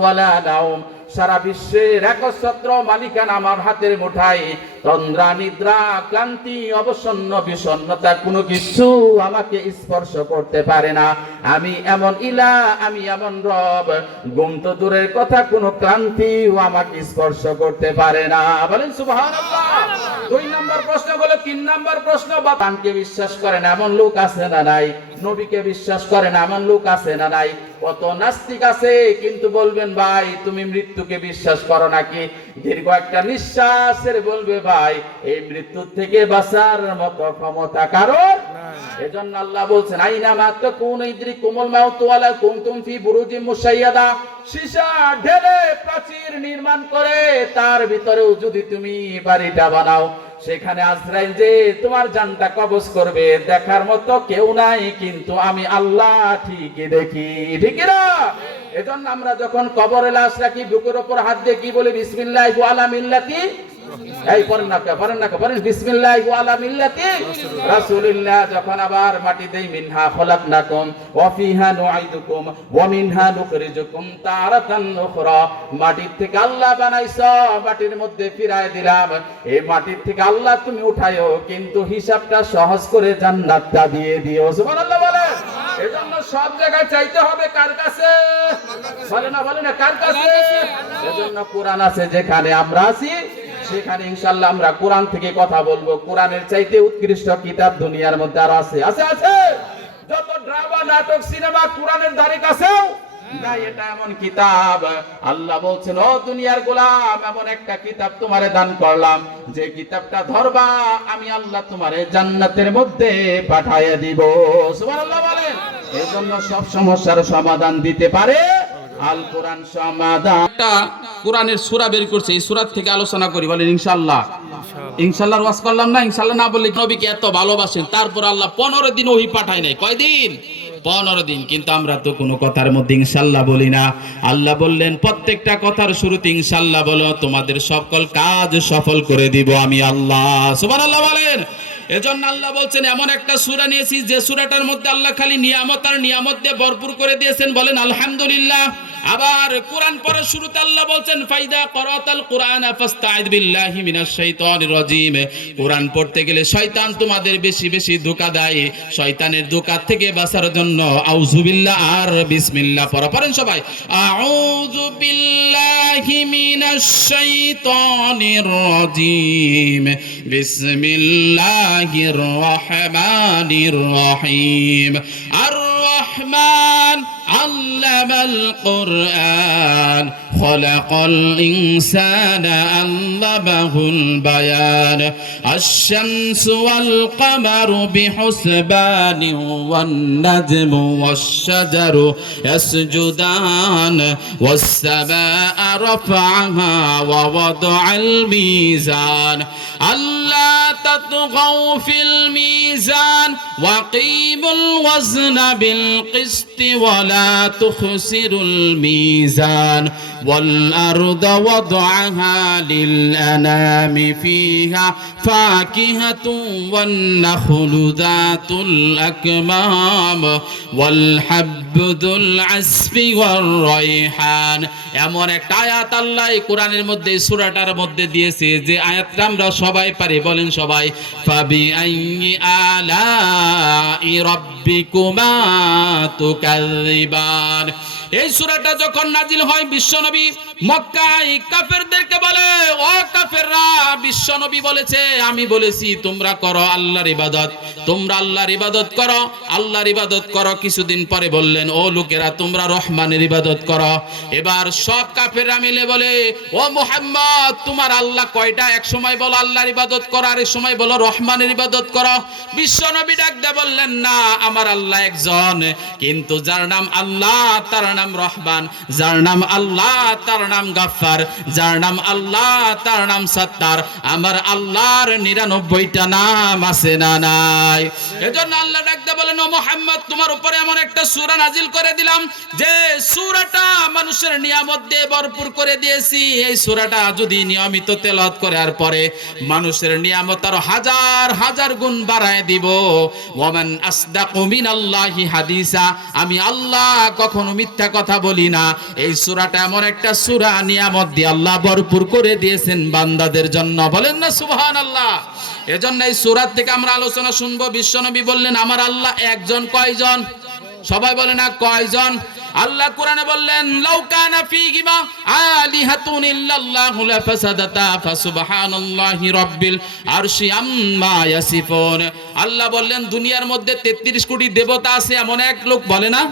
ওয়ালা নাওম, সারা বিশ্বের একচ্ছত্র মালিকানা আমার হাতের মুঠায়। তন্দ্রা, নিদ্রা, ক্লান্তি, অবসন্ন, বিষণ্ণতা কোনো কিছু আমাকে স্পর্শ করতে পারে না। আমি এমন ইলা, আমি এমন রব, ঘুম তো দূরের কথা, কোনো ক্লান্তিও আমাকে স্পর্শ করতে পারে না। বলেন সুবহানাল্লাহ। 2 নম্বর প্রশ্ন হলো, 3 নম্বর প্রশ্ন, বাতানকে বিশ্বাস করেন এমন লোক আছে না নাই? নবীকে বিশ্বাস করেন এমন লোক আছে না নাই? কত নাস্তিক আছে, কিন্তু বলবেন ভাই তুমি মৃত্যুকে বিশ্বাস করো নাকি? দীর্ঘ একটা নিঃশ্বাসের বলবে ভাই এই মৃত্যু থেকে বাঁচার মতো ক্ষমতা কারোর। এজন্য আল্লাহ বলছেন আইনা মাত্র কোন ইদরিকুমুল মাউত ওয়ালা কুনতুম ফি বুরুজিম মুশাইয়াদা। সীসা ঢেলে প্রাচীর নির্মাণ করে তার ভিতরেও যদি তুমি বাড়িটা বানাও, সেখানে আজরাইল যে তোমার জানটা কবজ করবে দেখার মতো কেউ নাই, কিন্তু আমি আল্লাহ ঠিকই দেখি। ঠিক না? এজন্য আমরা যখন কবরে লাশ রাখি বুকের উপর হাত দিয়ে কি বলি? বিসমিল্লাহি ওয়া আলা মিল্লাতি, এই পড়েন না পড়েন বিসমিল্লাহি ওয়া আলা মিল্লাতি রাসূলিল্লাহ। যখন আবার মাটি দেই মিনহা খলাকনাকুম ওয়া ফিহা নুঈদুকুম ওয়া মিনহা নুখরিজুকুম তারাতান উখরা। মাটির থেকে আল্লাহ বানাইছো, মাটির মধ্যে ফিরায় দিলাম। এই মাটির থেকে আল্লাহ তুমি উঠায়ো, কিন্তু হিসাবটা সহজ করে জান্নাতটা দিয়ে দিও। সুবহানাল্লাহ বলেন। এজন্য সব জায়গায় চাইতে হবে কার কাছে? বলে না কার কাছে? এজন্য কোরআন আছে যেখানে আমরা আছি, সেখানে ইনশাআল্লাহ আমরা কোরআন থেকে কথা বলবো। কোরআনের চাইতে উৎকৃষ্ট কিতাব দুনিয়ার মধ্যে আর আছে? আছে। যত ড্রামা, নাটক, সিনেমা কোরআনের ধারে কাছেও নাই। এটা এমন কিতাব, আল্লাহ বলছেন ও দুনিয়ার গোলাম, এমন একটা কিতাব তোমারে দান করলাম, যে কিতাবটা ধরবা আমি আল্লাহ তোমারে জান্নাতের মধ্যে পাঠাইয়া দিব। সুবহানাল্লাহ বলেন। এজন্য সব সমস্যার সমাধান দিতে পারে আল কোরআন সমাধান। একটা কোরআনের সূরা বের করছে, এই সূরা থেকে আলোচনা করি। বলেন ইনশাআল্লাহ। ইনশাআল্লাহর ওয়াজ করলাম না? ইনশাআল্লাহ না বললে নবীকে এত ভালোবাসেন, তারপর আল্লাহ 15 দিন ওহী পাঠায় নাই। কয়দিন? 15 দিন। কিন্তু আমরা তো কোনো কথার মধ্যে ইনশাআল্লাহ বলি না। আল্লাহ বললেন প্রত্যেকটা কথার শুরুতে ইনশাআল্লাহ বলো, তোমাদের সকল কাজ সফল করে দিব আমি আল্লাহ। সুবহানাল্লাহ বলেন। এজন্য আল্লাহ বলছেন এমন একটা সূরা নিয়েছি যে সূরাটার মধ্যে আল্লাহ খালি নিয়ামত আর নিয়ামত দিয়ে ভরপুর করে দিয়েছেন। বলেন আলহামদুলিল্লাহ। আবার কোরআন পড়ার শুরুতে আল্লাহ বলছেন ফাইদা করাতাল কুরআনা ফাস্তাইদ বিল্লাহি মিনাশ শাইতানির রাজিম। কোরআন পড়তে গেলে শয়তান তোমাদের বেশি বেশি ধোঁকা দেয়, শয়তানের ধোঁকা থেকে বাঁচার জন্য আউযু বিল্লাহ আর বিসমিল্লাহ পড়া। পড়েন সবাই। আউযু বিল্লাহি মিনাশ শাইতানির রাজিম বিসমিল্লাহির রহমানির রহিম। আর রহমান আল্লামাল কুরআন খলাকাল ইনসানা আল্লামাহুল বায়ান। আশ-শামসু ওয়াল কামারু বিহুসবানি ওয়ান নাজমু ওয়াশ-শাজারু ইয়াসজুদান ওয়াস-সামাআ রাফআহা ওয়া ওয়াদাআল মিজান আল্লা তাতগাউ ফিল মিজান ওয়া কিমুল ওয়াজনা বিল কিসতি ওয়া লা তুখসিরুল মিজান ওয়াল আরদা ওয়াদআহা লিল আনামি ফিহা ফাকিহাতুন ওয়ান নাখলু যাতুল আকমাম ওয়াল হাব্বু যুল আসফি ওয়ার রায়হান। এমন একটা আয়াত আল্লাহ কোরআনের মধ্যে সূরাটার মধ্যে দিয়েছে যে আয়াতটা আমরা সবাই পারি। বলেন সবাই। ফাবি আইয়ি আলাই রাব্বিকুমা তুকাযিবান। এই সূরাটা যখন নাজিল হয় বিশ্বনবী মক্কায় কাফেরদেরকে বলে, ও কাফেররা, বিশ্বনবী বলেছে আমি বলেছি তোমরা করো আল্লাহর ইবাদত, তোমরা আল্লাহর ইবাদত করো, আল্লাহর ইবাদত করো। কিছুদিন পরে বললেন ও লোকেরা তোমরা রহমানের ইবাদত করো। এবার সব কাফেররা মিলে বলে ও মুহাম্মদ তোমার আল্লাহ কয়টা? এক সময় বলো আল্লাহর ইবাদত করো, আর এক সময় বলো রহমানের ইবাদত করো। বিশ্বনবী ডাক দিয়ে বললেন না, আমার আল্লাহ একজন, কিন্তু যার নাম আল্লাহ তার নাম রহমান, যার নাম আল্লাহ তার নাম গাফফার, যার নাম আল্লাহ তার নাম সত্তার। আমার আল্লাহর 99টা নাম আছে না নাই? এজন্য আল্লাহ ডাকতে বলেন, ও মুহাম্মদ তোমার উপরে এমন একটা সূরা নাজিল করে দিলাম যে সূরাটা মানুষের নিয়ামত দিয়ে ভরপুর করে দিয়েছি। এই সূরাটা যদি নিয়মিত তেলাওয়াত করে আর পরে মানুষের নিয়ামত আরো হাজার হাজার গুণ বাড়ায় দিব। ওয়ামান আসদাকু মিনাল্লাহি হাদিসা, আমি আল্লাহ কখনো মিথ্যা কথা বলি না। এই সূরাটা এমন একটা সূরা, নিয়ামত দিয়ে আল্লাহ ভরপুর করে দিয়েছেন বান্দাদের জন্য। বলেন না সুবহানাল্লাহ। এজন্য এই সূরা থেকে আমরা আলোচনা শুনবো। বিশ্বনবী বললেন, আমার আল্লাহ একজন। কয়জন? সবাই বলে না কয়জন? আল্লাহ কোরআনে বললেন, লাউ কানা ফীহিমা আলিহাতুন ইল্লাল্লাহু লাফাসাদাতা ফাসুবহানাল্লাহি রাব্বিল আরশি আম্মা ইয়াসিফুন। আল্লাহ বললেন, দুনিয়ার মধ্যে 33 কোটি দেবতা আছে, এমন এক লোক বলে না?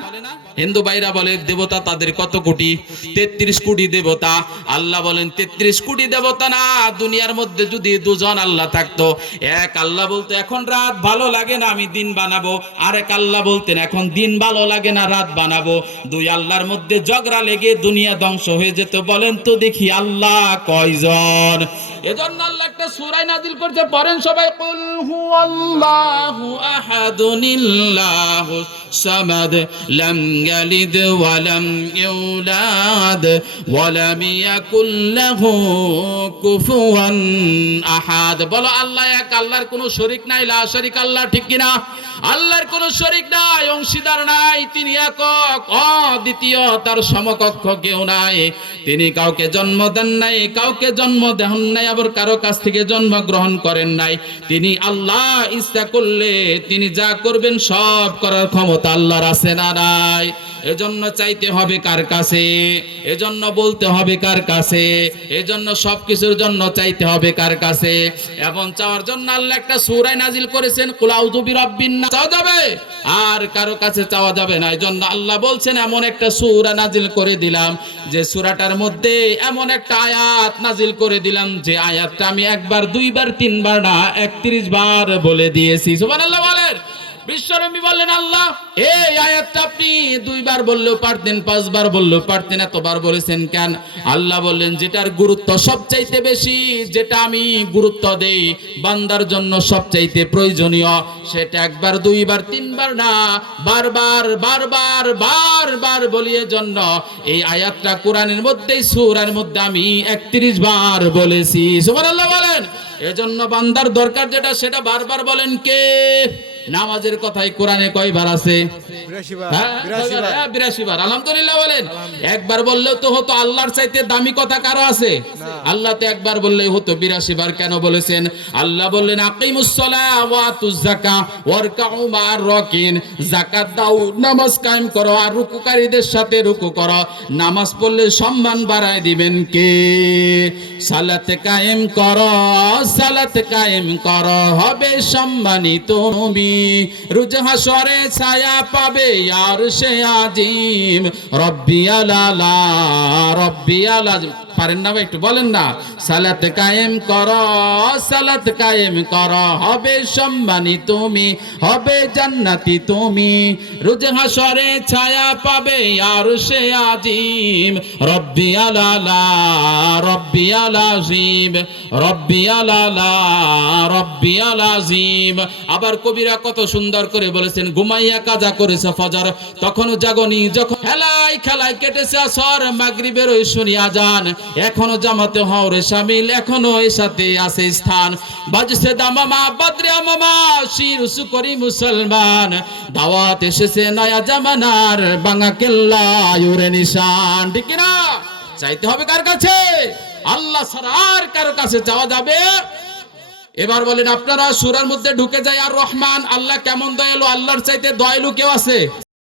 হিন্দু ভাইরা বলে দেবতা তাদের কত কোটি? 33 কোটি দেবতা। আল্লাহ বলেন 33 কোটি দেবতা না, দুনিয়ার মধ্যে যদি দুজন আল্লাহ থাকতো, এক আল্লাহ বলতো এখন রাত ভালো লাগে না আমি দিন বানাবো, আরেক আল্লাহ বলতেন এখন দিন ভালো লাগে না রাত বানাবো। দুই আল্লাহর মধ্যে ঝগড়া লেগে দুনিয়া ধ্বংস হয়ে যেত। বলেন তো দেখি আল্লাহ কয়জন? এজন্য আল্লাহ একটা সূরা নাজিল করতে পারেন সবাই, কুল হুয়াল্লাহু আহাদুনিল্লাহু সামাদ লাম ইয়ালিদ ওয়া লাম ইউলাদ ওয়া লাম ইয়াকুল লাহু কুফুয়ান আহাদ। বলো আল্লাহ এক, আল্লাহর কোনো শরীক নাই, লা শরীক আল্লাহ, ঠিক কি না? আল্লাহর কোনো শরীক নাই, অংশীদার নাই, তিনি একক অদ্বিতীয়, তার সমকক্ষ কেউ নাই। তিনি কাউকে জন্ম দেন নাই, কাউকে জন্ম দেন নাই, আবার কারো কাছ থেকে জন্ম গ্রহণ করেন নাই। তিনি আল্লাহ ইচ্ছা করলে তিনি যা করবেন সব করার ক্ষমতা আল্লাহর আছে না নাই? এজন্য চাইতে হবে কার কাছে? এজন্য বলতে হবে কার কাছে? এজন্য সবকিছুর জন্য চাইতে হবে কার কাছে? এবং চাওয়ার জন্য আল্লাহ একটা সূরা নাজিল করেছেন, কুল আউযু বিরাব্বিন নাস। চাওয়া যাবে আর কারো কাছে চাওয়া যাবে না। এজন্য আল্লাহ বলছেন এমন একটা সূরা নাজিল করে দিলাম যে সূরাটার মধ্যে এমন একটা আয়াত নাজিল করে দিলাম যে আয়াতটা আমি একবার, দুইবার, তিনবার না 31 বার বলে দিয়েছি। সুবহানাল্লাহ বলেন। বিশ্বনবী বললেন, আল্লাহ এই আয়াতটা আপনি 2 বার বললেও পারতেন, 5 বার বললেও পারতেন, এতবার বলেছেন কেন? আল্লাহ বললেন, যেটার গুরুত্ব সবচাইতে বেশি, যেটা আমি গুরুত্ব দেই বান্দার জন্য সবচাইতে প্রয়োজনীয়, সেটা একবার, 2 বার, 3 বার না, বারবার বারবার বারবার বলিয়ে জন্য এই আয়াতটা কোরআনের মধ্যে, সূরার মধ্যে আমি 31 বার বলেছি। সুবহানাল্লাহ বলেন। এজন্য বান্দার দরকার যেটা সেটা বারবার বলেন কে? নামাজের কথাই কোরআনে কয়বার আছে? 82 বার। আলহামদুলিল্লাহ বলেন। একবার বললেও তো হতো। আল্লাহর চাইতে দামি কথা কারো আছে? আল্লাহ তো একবার বললেই হতো। 82 বার কেন বলেছেন? আল্লাহ বললেন, আকিমুস সালাহ ওয়া আতুজ যাকাহ ওয়ারকাউ মা'আর রাকিন। যাকাত দাও, নামাজ কায়েম করো, আর রুকুকারীদের সাথে রুকু করো। নামাজ পড়লে সম্মান বাড়ায় দিবেন কে? সালাত কায়েম করো, সালাত কায়েম করো, হবে সম্মানিত নবী। রোজ হাসরে ছায়া পাবে আরশে আজিম। রব্বিয়াল আলা, রব্বিয়াল আজিম। পারেন না ভাই? একটু বলেন না। সালাত কায়েম করো, সালাত কায়েম করো, হবে সম্মানী তুমি, হবে জান্নাতি তুমি। রোজ হাসরে ছায়া পাবে আরশে আজিম। রব্বিয়াল আলা, রব্বিয়াল আজিম, রব্বিয়াল আলা, রব্বিয়াল আজিম। আবার কবিরা কত সুন্দর করে বলেছেন, ঘুমাইয়া কাজা করেছে ফজর, তখনও জাগনি, যখন খেলায় খেলায় কেটেছে আসর, মাগরিবের ওই শুনি আজান, এখনো জামাতে হওরে শামিল, এখনো এর সাথে আছে স্থান। বাজছে দামামা বাদরে আমামা, শির সুকরি মুসলমান, দাওয়াত এসেছে নয়া জামানার, বাঙা কেল্লা ইউরে নিশান। ঠিক না? চাইতে হবে কার কাছে? আল্লাহ ছাড়া আর কারো কাছে যাওয়া যাবে? এবার বলেন আপনারা, সূরার মধ্যে ঢুকে যায় আর রহমান। আল্লাহ কেমন দয়ালু? আল্লাহর চাইতে দয়ালু কেউ আছে?